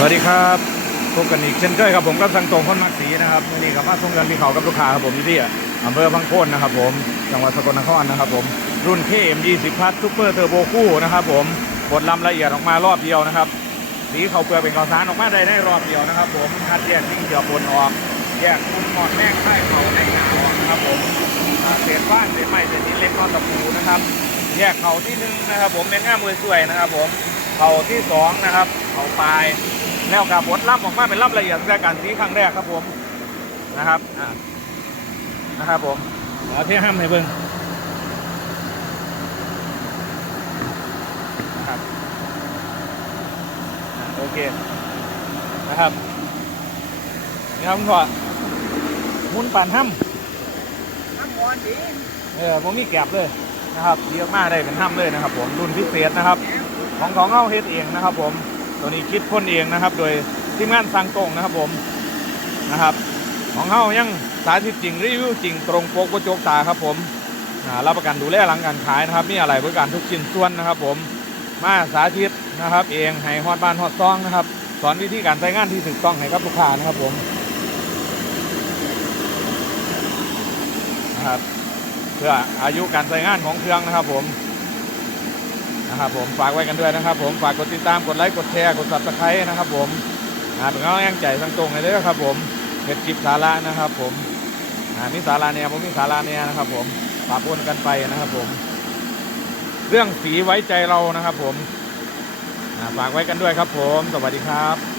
สวัสดีครับพบกันอีกเช่นเคยครับผมกับสังตรงคนมักสีนะครับวันนี้กับมาส่งเงินพี่เขากับลูกค้าครับผมอยู่ที่อำเภอพังโคนนะครับผมจังหวัดสกลนครนะครับผมรุ่น KM 20 พัทซูเปอร์เทอร์โบคู่นะครับผมบดลำละเอียดออกมารอบเดียวนะครับสีเขาเปลือกเป็นกาวสารออกมาได้ได้รอบเดียวนะครับผมคัดแยกทิ้งเดียวปนออกแยกคุณหมอดแม่งไข่เขาในหนาออกนะครับผมเศษฟ้านเศษไม้เศษดินเล็กนอนตะปูนะครับแยกเขาที่หนึ่งนะครับผมเป็นง่ามมือสวยนะครับผมเขาที่สองนะครับเขาปลาย แล้วกับบดล่ำออกมาเป็นล่ำละเอียดแรกการสีครั้งแรกครับผมนะครับอ่านะครับผมเอาเที่ห้ามให้เบิ้งนะครับอ่าโอเคนะครับนี่ครับคุณพ่อหมุนปานห้ำน้ำมอนดีเออผมมีแก็บเลยนะครับเยอะมากได้เป็นห้ำเลยนะครับ ผมรุ่นพิเศษนะครับ ของของเข้าเฮ็ดเองนะครับ ผม ตัวนี้คิดพ่นเองนะครับ โดยทีมงานสังตรงนะครับผมนะครับ ของเขายังสาธิตจริงรีวิวจริงตรงปกกระจกตาครับผมอ่ารับประกันดูแลหลังการขายนะครับ มีอะไรบริการทุกชิ้นส่วนนะครับ ผมมาสาธิตนะครับ เองให้ฮอดบ้านฮอดซองนะครับ สอนวิธีการใช้งานที่ถูกต้องให้กับลูกค้านะครับผมนะครับเพื่ออายุการใช้งานของเครื่องนะครับผม นะครับผมฝากไว้กันด้วยนะครับ ผมฝากกดติดตามกดไลค์กดแชร์กดซับสไครต์นะครับ ผมอ่าเป็นกำลังใจทั้งตรงเลยเด้อครับ ผมเป็นคลิปสาระนะครับ ผมอ่ามีสาระเนี่ยผมมีสาระเนี่ยนะครับ ผมฝากวนกันไปนะครับ ผม เรื่องสีไว้ใจเรานะครับ ผมอ่าฝากไว้กันด้วยครับ ผม สวัสดีครับ